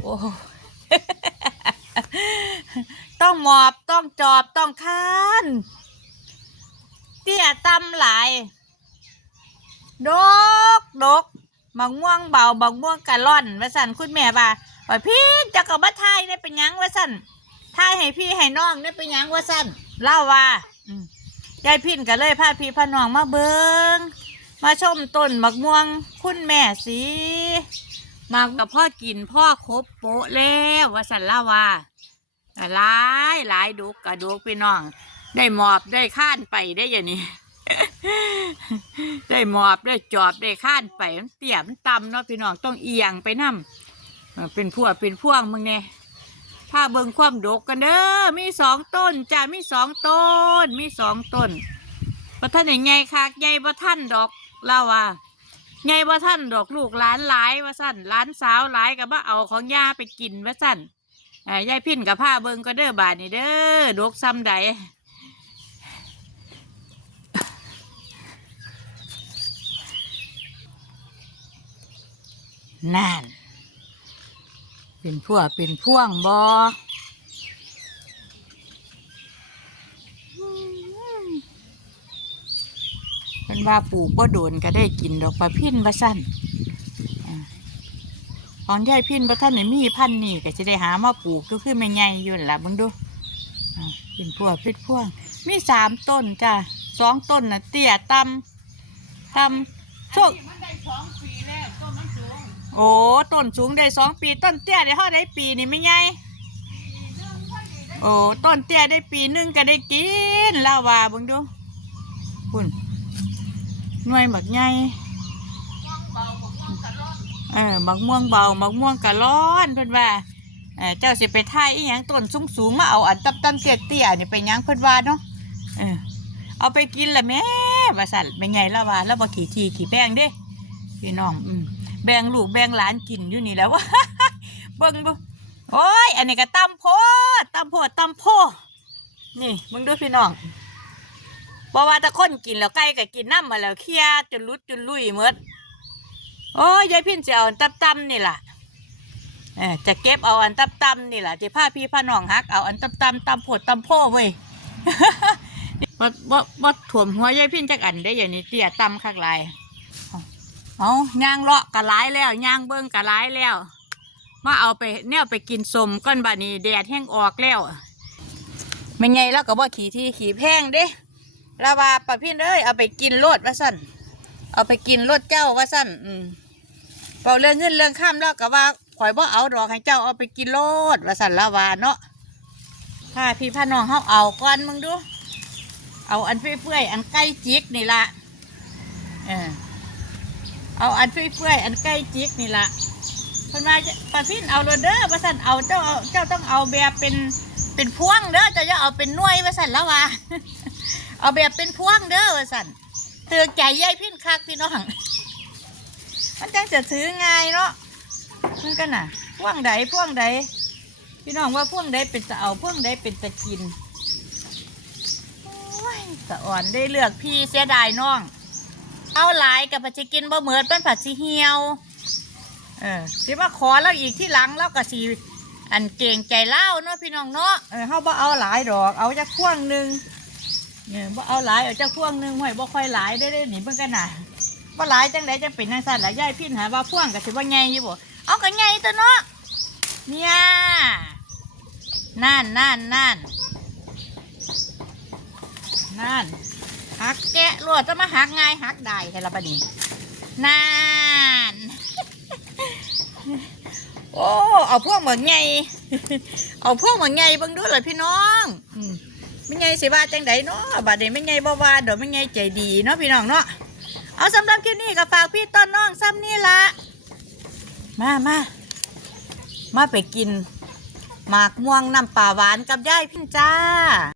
โอ้ต้องหมอบต้องจอบต้องค้านเตี้ยตำหลายดกดกบักม่วงเบาบักม่วงกะล่อนว่าสั่นคุณแม่ว่าว่าพี่จะกับมาทายได้เป็นยังว่าสั่นทายให้พี่ให้น้องได้เป็นยังว่าสั่นเล่าว่ายายพินก็เลยพาพี่พาน้องมาเบิงมาชมต้นบักม่วงคุณแม่สี มากับพ่อกินพ่อครบโปะแล้วว่าสันล่าว่าหลายหลายดุกกระดุกพี่น้อง ได้หมอบได้ข้านไปได้อย่างนี้ได้หมอบได้จอบได้ข้านไปมันเตี่ยมันตำเนาะพี่น้องต้องเอียงไปนํเป็นพวกเป็นพวงมึงเนี่ยถ้าเบิ่งความดกกันเด้อมีสองต้นจ้ามีสองต้น มีสองต้นบ่ท่านไหนไงคักไงบ่ท่านดอกเล่าว่า ไงบ่ท่านดอกลูกหลานหลายว่าสั่นหลานสาวหลายกับว่าเอาของย่าไปกินว่าสั่นอ่ายายพินกับผ้าเบิงก็เด้อบาดนี่เด้อดกซ้ำใดนั่นเป็นพวกเป็นพ่วงบอ เป็นว่าปลูกบ่โดนก็ได้กินดอกปลาพินว่าสั้นอของยายพินบ่ท่านนี่มีพันนี่ก็จะได้หามาปลูกก็คือไม่ใหญ่อยู่นั่นล่ะมึงดูเป็นพวกเป็นพ่วงมีสามต้นจ้ะสองต้นน่ะเตี้ยตำตำโชคมันได้สองปีแล้วต้นมันสูงโอ้ต้นสูงได้สองปีต้นเตี้ยได้เท่าได้ปีนี่ไม่ไงโอ้ต้นเตี้ยได้ปีหนึงก็ได้กินแล้วว่าบิ่งดูคุณ หน่วยบักใหญ่เองมันกะล่อนเออบักม่วงเบาบักม่วงกะร้อนเพิ่นว่าเออเจ้าสิไปท่ายอีหยังต้นสูงสูงมาเอาอันตับตันเตี้ยเตี้ยนี่ไปหยังเพิ่นว่าเนาะเออเอาไปกินละแม่ว่าสั่นเป็นไงล้วว่าแล้วบ่ขี่ทีขี่แป้งเด้พี่น้องอืมแบ่งลูกแบ่งหลานกินอยู่นี่แล้วว่าเบิ่งดูโอ้ยอันนี้ก็ตำโพดตำโพดตำโพนี่มึงดูพี่น้อง บอกว่าตะคนกินแล้วไก่ก็กินน้ำมาแล้วเคี่ยจนรุดจนลุยหมดโอ้ยยายพินจะเอาอันตับตำนี่ล่ะเออจะเก็บเอาอันตับตำนี่ล่ะจะพาพี่พาน้องฮักเอาอันตับตำตำโพดตำโพ่เว้ย บ่บ่บ่ถ่วมหัวยายพินจักอันได้อย่างนี้เตี้ยตำคักหลายเอาย่างเลาะกะหลายแล้วย่างเบิ้งกะหลายแล้ว มาเอาไปเนี่ยไปกินสมก้อนบานี้แดดแห้งออกแล้วไม่ไงแล้วก็บ่ขี่ที่ขี่แพงเด้ ลาวาปะพี่เอ้ยเอาไปกินโลดว่าสั่นเอาไปกินโลดเจ้าว่าสั่นอืมเปาเรื่องเงินเรื่องข้ามแล้วก็ว่าข่อยบ่เอาดอกให้เจ้าเอาไปกินโลดว่าสั่นลาวาเนาะถ้าพี่พาน้องเขาเอาก่อนมึงดู เอาอันเฟื่อยๆอันใกล้จิกนี่ละเออเอาอันเฟื่อยๆอันใกล้จิกนี่ละเพิ่นว่าปะพินเอาโรเด้อว่าสั่นเอาเจ้าเจ้าต้องเอาแบบเป็นเป็นพ่วงเด้อจ้าจะเอาเป็นน่วยว่าสั่นแล้วว่า เอาแบบเป็นพวงเด้อว่าสันเธอใจใหญ่พินคักพี่น้อง มันจังจะซื้อง่ายเนาะมันกันน่ะพวงใดพวงใดพี่น้องว่าพวงใดเป็นจะเอาพวงใดเป็นจะกินโอ้ยสะอ่อนได้เลือกพี่เสียดายน้อง เอาหลายกับผัดสิกินบ่เหมือนเป็นผัดสิเหี่ยวเออสิว่าขอแล้วอีกที่หลังแล้วก็สีอันเก่งใจเล่าเนาะพี่น้องเนาะเออเฮาบ่เอาหลายดอก เอาจักพ่วงหนึ่ง เนี่ยบ่เอาหลายเอาเจักพ่วงหนึ่งห้อยบ่ค่อยหลายได้ได้หนิเบิ่งกันน่ะบ่หลายจังไดจังเป็นจังซั่นล่ะยายพินหาว่าพ่วงก็สิว่าใหญ่อยู่บ่เอาก็ใหญ่ตัวเนาะเนี่ยนั่นนั่นนั่นนั่นหักแกะรวดจะมาหักง่ายหักได้ให้ละบัดนี้นานโอ้เอาพวกเหมือนไงเอาพวกเหมือนไงบิ่งดูเลยพี่น้อง อืม ไม่ไงสิว่าจังไดเนาะบัดนี้ไม่ไงบ่ว่าเดี๋ยวไม่ไงใจดีเนาะพี่น้องเนาะเอาสำหรับคลิปนี้ก็ฝากพี่ต้นน้องซ้ำนี่ละมามามาไปกินหมากม่วงน้ำปลาหวานกับยายพิ่จ้า